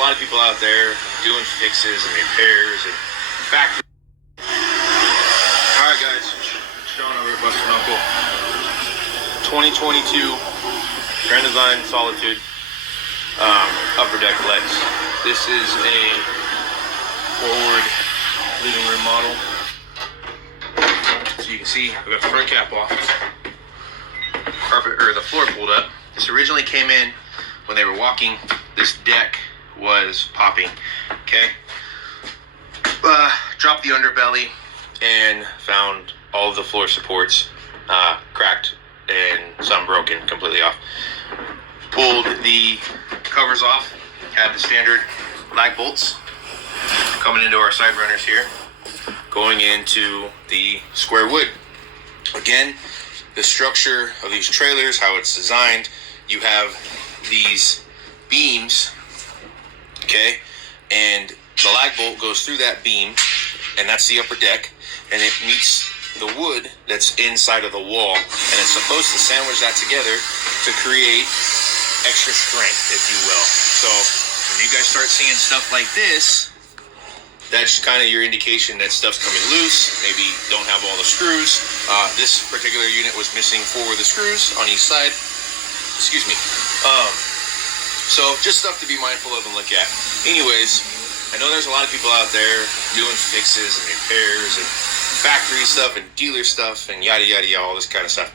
lot of people out there doing fixes and repairs and factory. Alright guys, Sean over at Busted Knuckle. 2022 Grand Design Solitude upper deck flex. This is a forward living room model. So you can see we got the front cap off. Carpet or the floor pulled up. This originally came in when they were walking. This deck was popping. Okay. Dropped the underbelly and found all of the floor supports cracked and some broken completely off. Pulled the covers off. Had the standard lag bolts coming into our side runners here, going into the square wood. Again, the structure of these trailers, how it's designed, you have these beams, okay, and the lag bolt goes through that beam, and that's the upper deck, and it meets the wood that's inside of the wall, and it's supposed to sandwich that together to create extra strength, if you will. So when you guys start seeing stuff like this, that's kind of your indication that stuff's coming loose, maybe don't have all the screws. This particular unit was missing 4 of the screws on each side. Excuse me. So just stuff to be mindful of and look at. Anyways, I know there's a lot of people out there doing fixes and repairs and factory stuff and dealer stuff and yada yada yada, all this kind of stuff.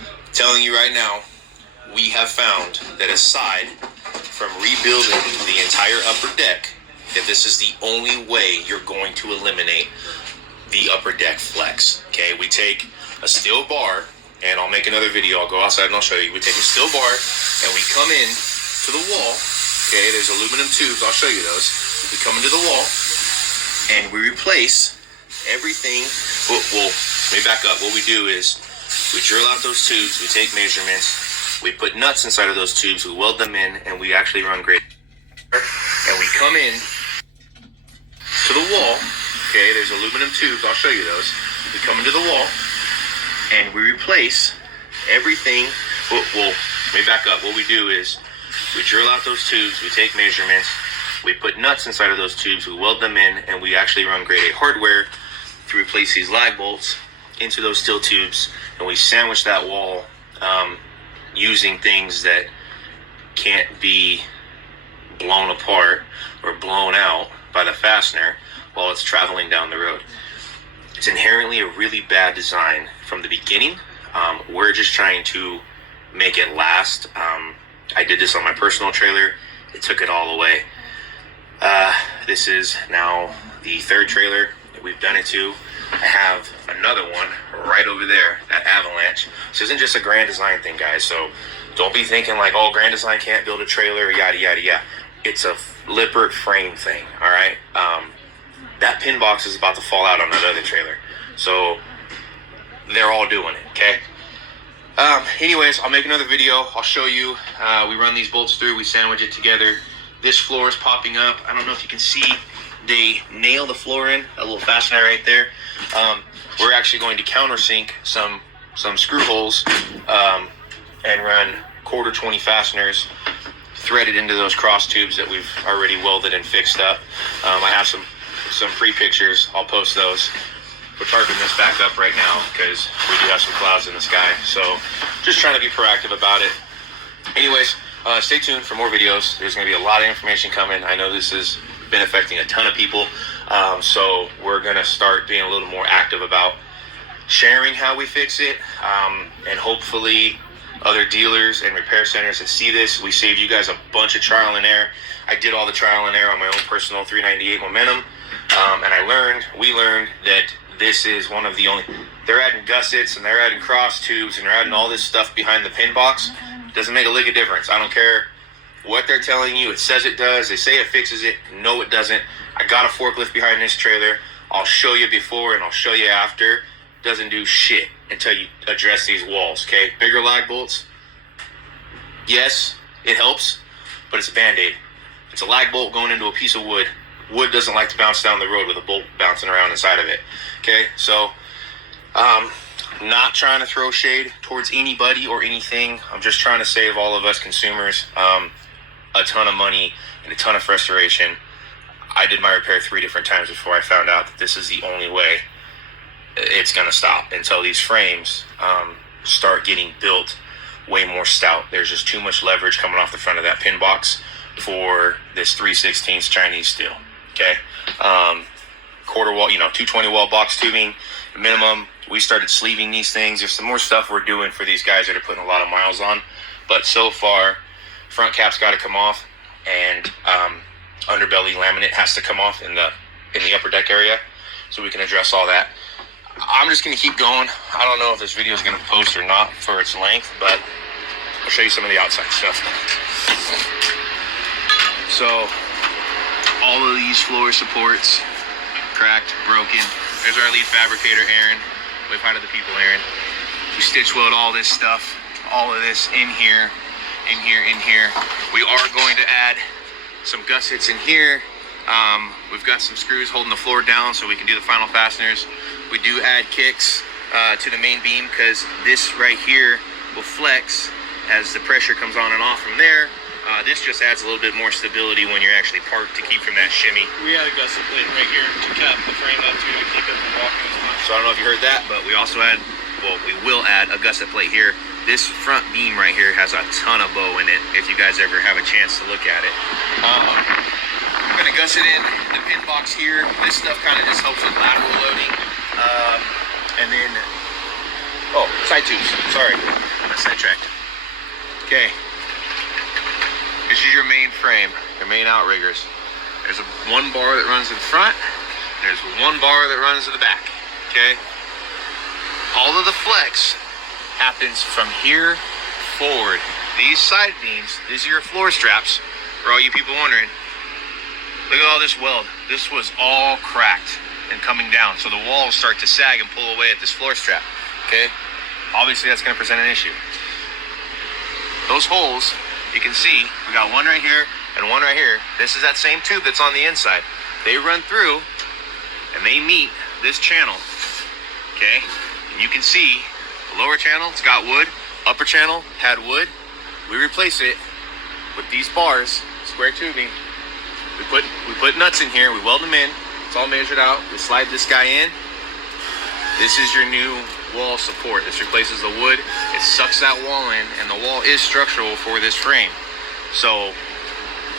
I'm telling you right now, we have found that aside from rebuilding the entire upper deck, that this is the only way you're going to eliminate the upper deck flex. Okay, we take a steel bar, and I'll make another video, I'll go outside and I'll show you. We take a steel bar and we come in to the wall. Okay, there's aluminum tubes, I'll show you those. We come into the wall and we replace everything. Well, let me back up. What we do is we drill out those tubes, we take measurements, we put nuts inside of those tubes, we weld them in, and we actually run grade. And we come in to the wall. Okay, there's aluminum tubes, I'll show you those. We come into the wall and we replace everything. Well, let me back up. What we do is we drill out those tubes, we take measurements, we put nuts inside of those tubes, we weld them in, and we actually run grade A hardware to replace these lag bolts into those steel tubes, and we sandwich that wall using things that can't be blown apart or blown out by the fastener while it's traveling down the road. It's inherently a really bad design from the beginning. We're just trying to make it last. I did this on my personal trailer. It took it all away. This is now the 3rd trailer that we've done it to. I have another one right over there, that Avalanche. This isn't just a Grand Design thing, guys, so don't be thinking like, oh, Grand Design can't build a trailer, yada, yada, yada. It's a Lippert frame thing, all right? That pin box is about to fall out on that other trailer. So they're all doing it, okay? Anyways, I'll make another video. I'll show you. We run these bolts through, we sandwich it together. This floor is popping up. I don't know if you can see, they nail the floor in, a little fastener right there. We're actually going to countersink some screw holes and run 1/4 fasteners threaded into those cross tubes that we've already welded and fixed up. I have some pre-pictures. I'll post those. We're targeting this back up right now because we do have some clouds in the sky. So just trying to be proactive about it. Anyways, stay tuned for more videos. There's going to be a lot of information coming. I know this has been affecting a ton of people. So we're going to start being a little more active about sharing how we fix it. And hopefully other dealers and repair centers that see this, we saved you guys a bunch of trial and error. I did all the trial and error on my own personal 398 Momentum. And we learned that this is one of the only, they're adding gussets and they're adding cross tubes and they're adding all this stuff behind the pin box. Doesn't make a lick of difference. I don't care what they're telling you. It says it does. They say it fixes it. No, it doesn't. I got a forklift behind this trailer. I'll show you before and I'll show you after. Doesn't do shit until you address these walls, okay? Bigger lag bolts, yes, it helps, but it's a Band-Aid. It's a lag bolt going into a piece of wood. Wood doesn't like to bounce down the road with a bolt bouncing around inside of it. Okay, so not trying to throw shade towards anybody or anything. I'm just trying to save all of us consumers. a ton of money and a ton of frustration. I did my repair 3 different times before I found out that this is the only way it's going to stop until these frames start getting built way more stout. There's just too much leverage coming off the front of that pin box for this 3/16 Chinese steel. Okay. Quarter wall, 220 wall box tubing minimum. We started sleeving these things. There's some more stuff we're doing for these guys that are putting a lot of miles on, but so far front cap's got to come off, and underbelly laminate has to come off in the upper deck area, so we can address all that. I'm just going to keep going. I don't know if this video is going to post or not for its length, but I'll show you some of the outside stuff. So all of these floor supports cracked, broken. There's our lead fabricator, Aaron. Wave hi to the people, Aaron. We stitch weld all this stuff, all of this in here, in here, in here. We are going to add some gussets in here. We've got some screws holding the floor down so we can do the final fasteners. We do add kicks to the main beam because this right here will flex as the pressure comes on and off from there. This just adds a little bit more stability when you're actually parked to keep from that shimmy. We had a gusset plate right here to cap the frame up too, to keep it from walking as much. So I don't know if you heard that, but we also add, we will add a gusset plate here. This front beam right here has a ton of bow in it if you guys ever have a chance to look at it. I'm gonna gusset in the pin box here. This stuff kind of just helps with lateral loading. And then, side tubes, sorry, I sidetracked. Okay, this is your main frame, your main outriggers. There's one bar that runs in front, there's one bar that runs in the back, okay? All of the flex happens from here forward. These side beams, these are your floor straps, for all you people wondering. Look at all this weld. This was all cracked and coming down, so the walls start to sag and pull away at this floor strap, okay? Obviously that's gonna present an issue. Those holes, you can see, we got one right here and one right here. This is that same tube that's on the inside. They run through and they meet this channel, okay? And you can see the lower channel, it's got wood. Upper channel had wood. We replace it with these bars, square tubing. We put nuts in here, we weld them in. It's all measured out. We slide this guy in. This is your new wall support. This replaces the wood. It sucks that wall in, and the wall is structural for this frame. So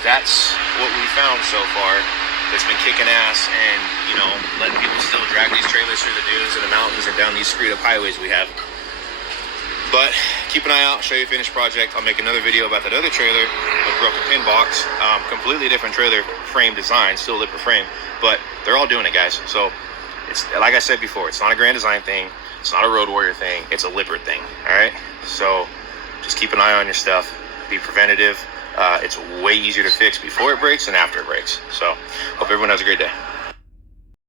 that's what we found so far. That's been kicking ass and, letting people still drag these trailers through the dunes and the mountains and down these screwed up highways we have. But keep an eye out, show you a finished project. I'll make another video about that other trailer with broken pin box. Completely different trailer frame design, still Lippert frame, but they're all doing it, guys. So it's like I said before, it's not a Grand Design thing. It's not a Road Warrior thing. It's a Lippert thing, all right? So just keep an eye on your stuff. Be preventative. It's way easier to fix before it breaks than after it breaks. So hope everyone has a great day.